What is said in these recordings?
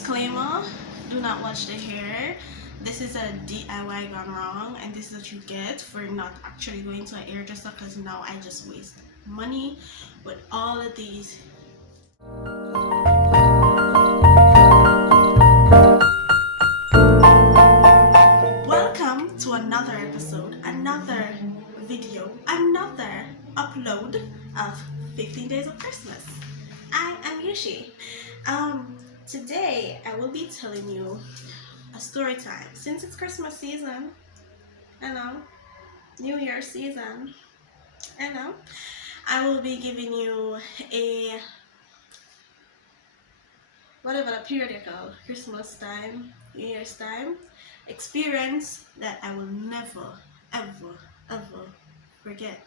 Disclaimer, do not watch the hair. This is a DIY gone wrong, and this is what you get for not actually going to a hairdresser, because now I just waste money with all of these. Welcome to another episode, another video, another upload of 15 Days of Christmas. I am Yushi. Today I will be telling you a story time. Since it's Christmas season, New Year season, I will be giving you a whatever the period you call Christmas time, New Year's time experience that I will never, ever forget.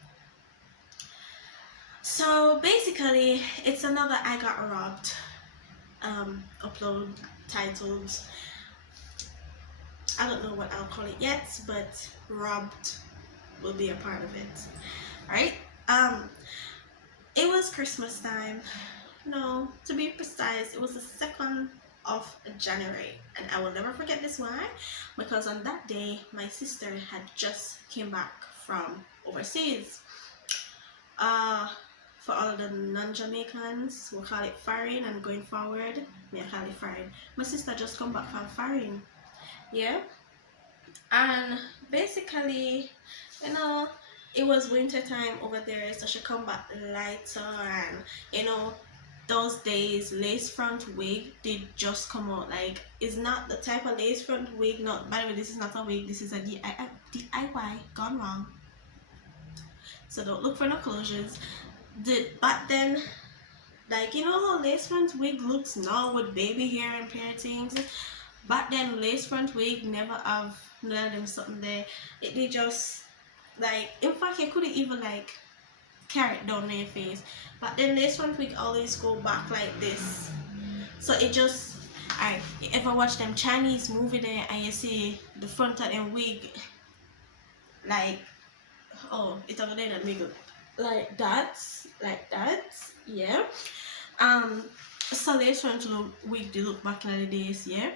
So basically, it's another I got robbed upload titled. I don't know what I'll call it yet, but robbed will be a part of it. Alright? It was Christmas time. No, to be precise, it was the 2nd of January, and I will never forget this. Why? Because on that day my sister had just came back from overseas. For all the non-Jamaicans, we'll call it foreign, and going forward, we call it foreign. My sister just come back from foreign. Yeah, and basically, it was winter time over there, so she come back lighter, and those days lace front wig did just come out. Like, it's not the type of lace front wig. Not, by the way, this is not a wig, this is a DIY gone wrong, so don't look for no closures. But then, like, how lace front wig looks now with baby hair and pair things. Back then, lace front wig never have none of them something there. They just, like, in fact, you couldn't even like carry it down their face. But then lace front wig always go back like this. So it just, alright, you ever watch them Chinese movie there and you see the front of them wig, like, oh, it's over there that wiggle. Like that, yeah. So lace front wig they look back in the days, yeah.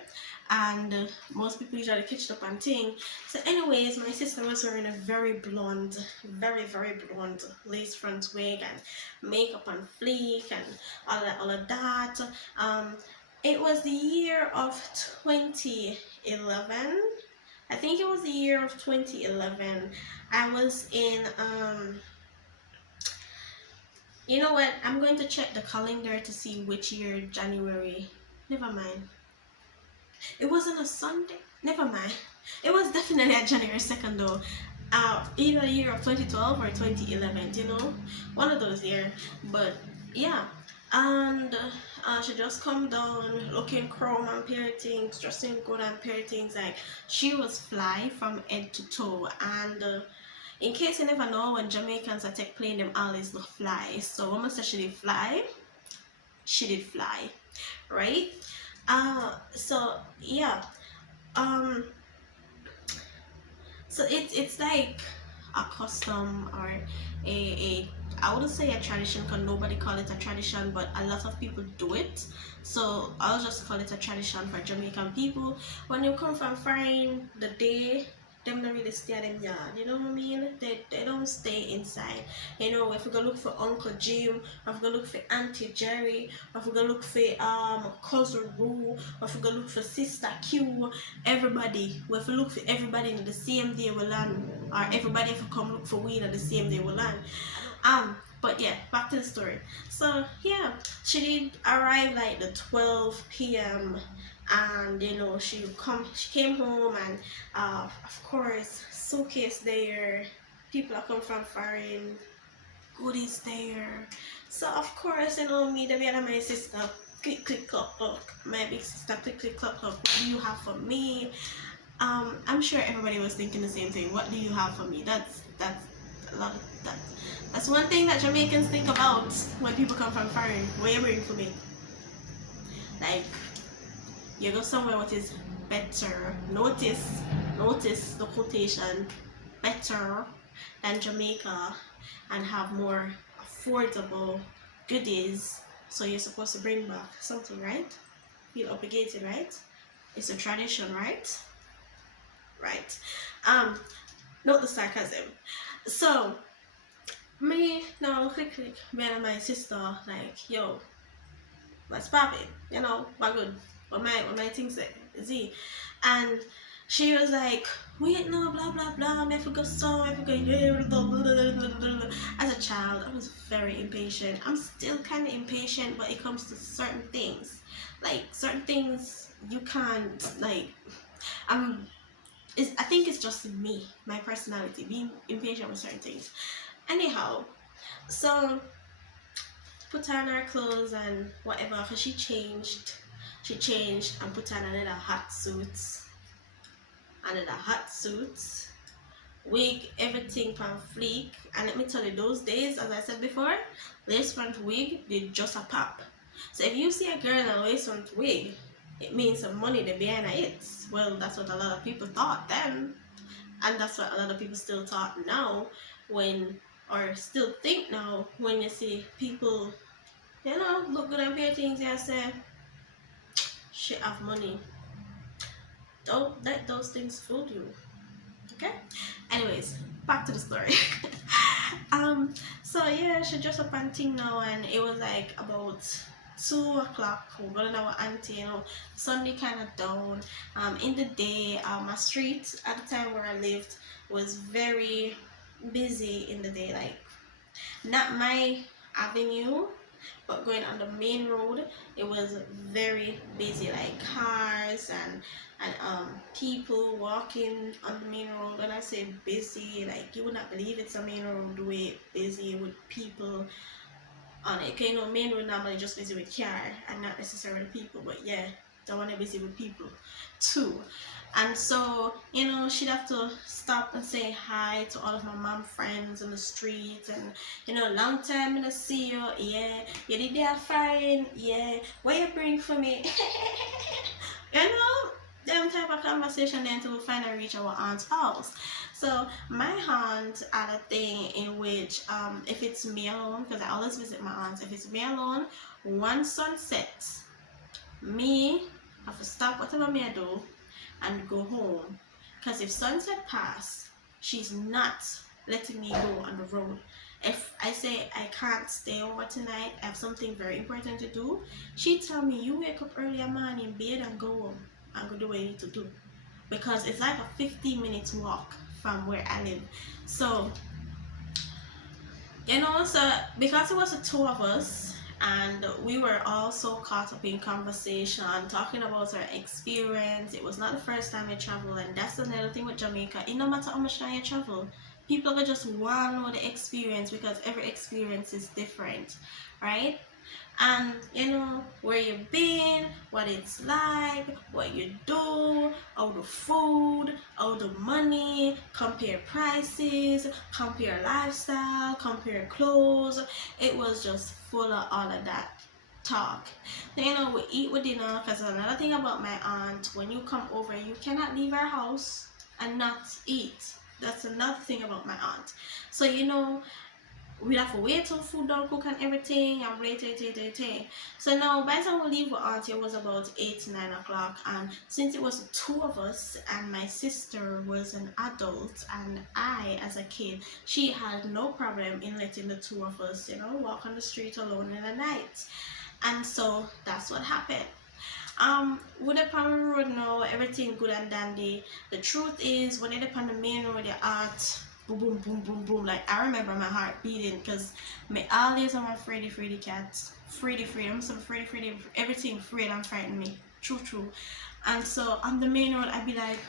And most people usually catch up on thing. So anyways, my sister was wearing a very blonde, very blonde lace front wig and makeup on fleek and all of that. It was the year of 2011. I think it was the year of 2011. I was in you know what? I'm going to check the calendar to see which year January. Never mind. It wasn't a Sunday. Never mind. It was definitely a January 2nd though. Either the year of 2012 or 2011. One of those years. But yeah. And she just come down looking chrome and pair things, dressing good and pair things. Like, she was fly from head to toe. And in case you never know, when Jamaicans are take plane, them always look fly. So when I say she did fly, right? So yeah, so it's like a custom or a I wouldn't say a tradition, because nobody call it a tradition, but a lot of people do it. So I'll just call it a tradition for Jamaican people. When you come from foreign, the day them don't really stay at them yard, you know what I mean? They don't stay inside. If we go look for Uncle Jim, or if we go look for Auntie Jerry, or if we go look for Cousin Roo, or if we go look for Sister Q, everybody, or if we look for everybody in the same day we land, or everybody if we come look for weed at the same day we land. But yeah, back to the story. So yeah, she did arrive like the 12 p.m. and she came home, and of course suitcase there, people are come from foreign, goodies there. So of course, me, the other my sister, click clock clock, my big sister, click clock clock, what do you have for me? I'm sure everybody was thinking the same thing. What do you have for me? That's a lot of that. That's one thing that Jamaicans think about when people come from foreign. What you bring for me? Like, you go somewhere what is better. Notice the quotation, better than Jamaica, and have more affordable goodies. So you're supposed to bring back something, right? feel obligated, right? It's a tradition, right? Right. Not the sarcasm. So me now click me and my sister like, yo, what's popping? You know, what good? What my things say? Z. And she was like, wait, no, blah blah blah, I forgot so, I forgot blah, blah, blah, blah, blah. As a child, I was very impatient. I'm still kind of impatient, but it comes to certain things. Like certain things you can't like. I think it's just me, my personality, being impatient with certain things. Anyhow, so put on her clothes and whatever, cause she changed and put on another hot suit, wig, everything from fleek. And let me tell you, those days, as I said before, lace front wig did just a pop. So if you see a girl in a lace front wig, it means some money there behind it. Well, that's what a lot of people thought then, and that's what a lot of people still thought now, or still think now, when you see people, look good and wear things, you say, shit have money. Don't let those things fool you. Okay? Anyways, back to the story. So yeah, she dressed up and thing now, and it was like about 2 o'clock. We're going to our auntie, Sunday kind of down. In the day, my street at the time where I lived was very busy in the day, like not my avenue, but going on the main road, it was very busy, like cars and people walking on the main road. When I say busy, like you would not believe it's a main road the way busy with people on it. Okay, main road normally just busy with car and not necessarily people, but yeah, I want to busy with people too. And so, she'd have to stop and say hi to all of my mom friends in the streets, and long time I see you, yeah, you did that fine, yeah, what you bring for me? Them type of conversation then to finally reach our aunt's house. So my aunt had a thing in which if it's me alone, because I always visit my aunts, if it's me alone, once sunset, me have to stop whatever me I do and go home, because if sunset pass, she's not letting me go on the road. If I say I can't stay over tonight, I have something very important to do, she tell me, you wake up early in the morning, bed, and go home and go do what you need to do, because it's like a 15 minutes walk from where I live. So so because it was the two of us, and we were all so caught up in conversation, talking about our experience. It was not the first time we traveled, and that's another thing with Jamaica. It no matter how much time you travel, people are just want to know the experience, because every experience is different, right? And where you've been, what it's like, what you do, all the food, all the money, compare prices, compare lifestyle, compare clothes. It was just full of all of that talk. Then we eat with dinner, because another thing about my aunt, when you come over, you cannot leave our house and not eat. That's another thing about my aunt. So we have to wait till food don't cook and everything, and wait. So now by the time we leave with auntie, it was about 8-9 o'clock, and since it was the two of us and my sister was an adult and I as a kid, she had no problem in letting the two of us walk on the street alone in the night. And so that's what happened. With the on the road now, everything good and dandy. The truth is, when you're on the main road, your heart boom boom boom boom boom. Like I remember my heart beating, because me always I'm a fraidy cat. I'm so fraidy, everything afraid and frighten me. True. And so on the main road, I'd be like,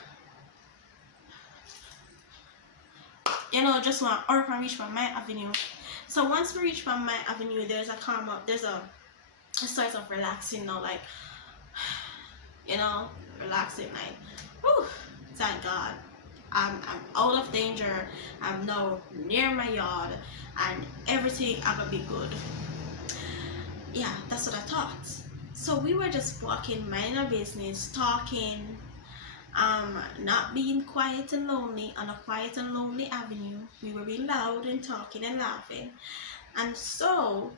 just want to reach from my avenue. So once we reach from my avenue, there's a calm up, there's a sort of relaxing now, like relaxing, like whew, thank God. I'm out of danger. I'm now near my yard, and everything I'm gonna be good. Yeah, that's what I thought. So we were just walking, minding our business, talking, not being quiet and lonely on a quiet and lonely avenue. We were being loud and talking and laughing. And so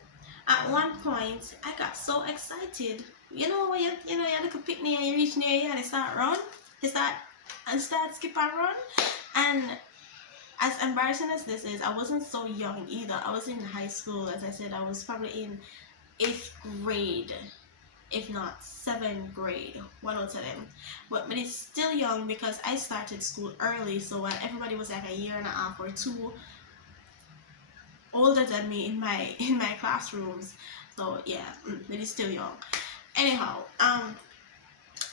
At one point, I got so excited. You know when you know you look a picnic and you reach near you and you start run, you start skip and run. And as embarrassing as this is, I wasn't so young either. I was in high school, as I said. I was probably in 8th grade, if not 7th grade, one out of them. But it's still young because I started school early, so when everybody was like a year and a half or two older than me in my classrooms. So yeah, it is still young. Anyhow,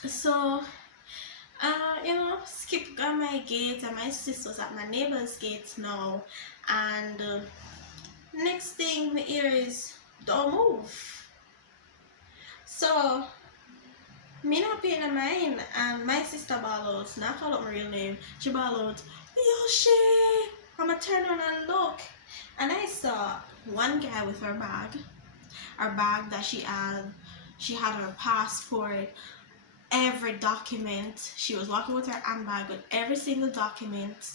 so Skip got my gate and my sister's at my neighbor's gate now, and next thing me hear is don't move. So me not paying no mind, and my sister ball out, not call up my real name, she ball out, Yoshi! I'ma turn around and look, and I saw one guy with her bag that she had her passport, every document. She was walking with her handbag with every single document,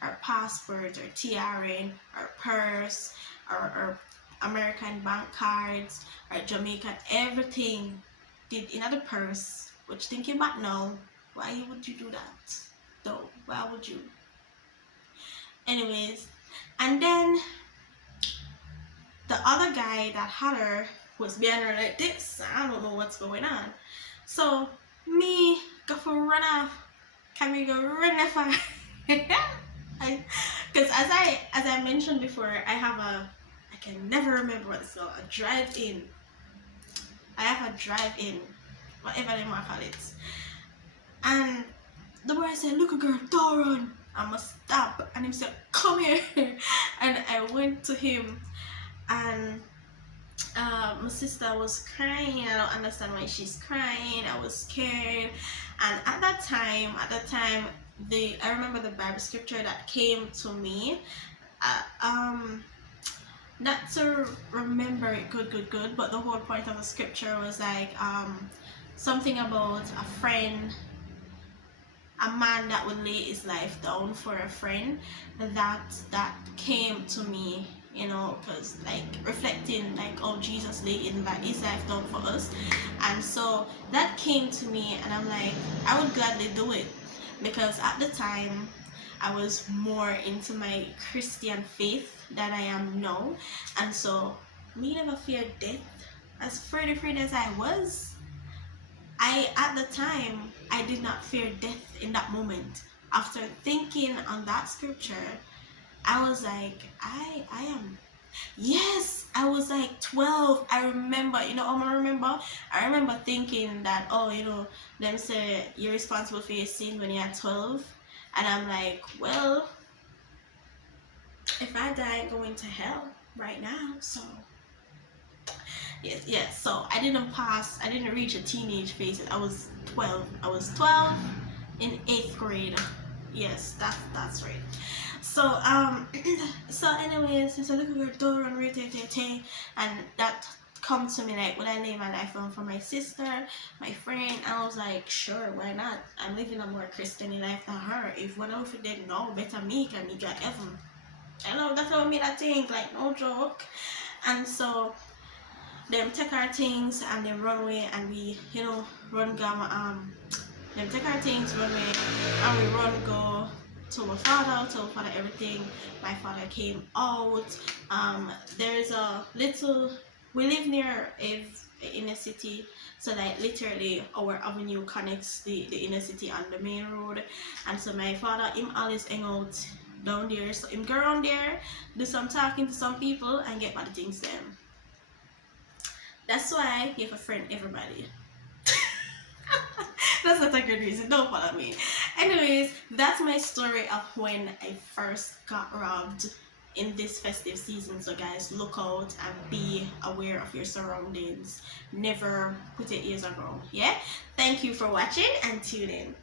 her passport, her TRN, her purse, her American bank cards, her Jamaican, everything did in the purse. Which, thinking back now, why would you do that? Though, why would you? Anyways, and then the other guy that had her was behind her like this. I don't know what's going on. So me go for run off. Can we go run off? Because as I mentioned before, I can never remember what it's called. A drive-in. I have a drive-in, whatever they might call it. And the boy said, "Look, a girl, don't run." I must stop. And he said, "Come here." And I went to him, and my sister was crying. I don't understand why she's crying. I was scared. And at that time, I remember the Bible scripture that came to me. Not to remember it good, but the whole point of the scripture was like something about a friend, a man that would lay his life down for a friend. That came to me, because like reflecting like how Jesus laid his life down for us. And so that came to me, and I'm like, I would gladly do it, because at the time I was more into my Christian faith than I am now. And so me never feared death. As afraid as I was, at the time I did not fear death in that moment. After thinking on that scripture, I was like, I am. Yes, I was like 12. I remember, I remember thinking that, them say you're responsible for your sin when you're 12. And I'm like, well, if I die, I'm going to hell right now. So yes. So I didn't reach a teenage phase. I was 12. I was 12 in 8th grade. Yes, that's right. So so anyways, it's a little girl door and and that come to me like, would I lay my life down for my sister, my friend? And I was like, sure, why not? I'm living a more Christian life than her. If one of you didn't know, better me can get heaven. I know that's what I mean. I think, like, no joke. And so them take our things and them run away, and we run gamma them take our things, run away, and we run go to my father, tell father everything. My father came out. There's a little, we live near a inner city, so like literally our avenue connects the inner city and the main road. And so my father, him always hang out down there, so him go around there, do some talking to some people and get bad things them. That's why you have a friend everybody. That's not a good reason, don't follow me. Anyways, that's my story of when I first got robbed in this festive season. So guys, look out and be aware of your surroundings. Never put your ears around. Yeah, thank you for watching and tune in.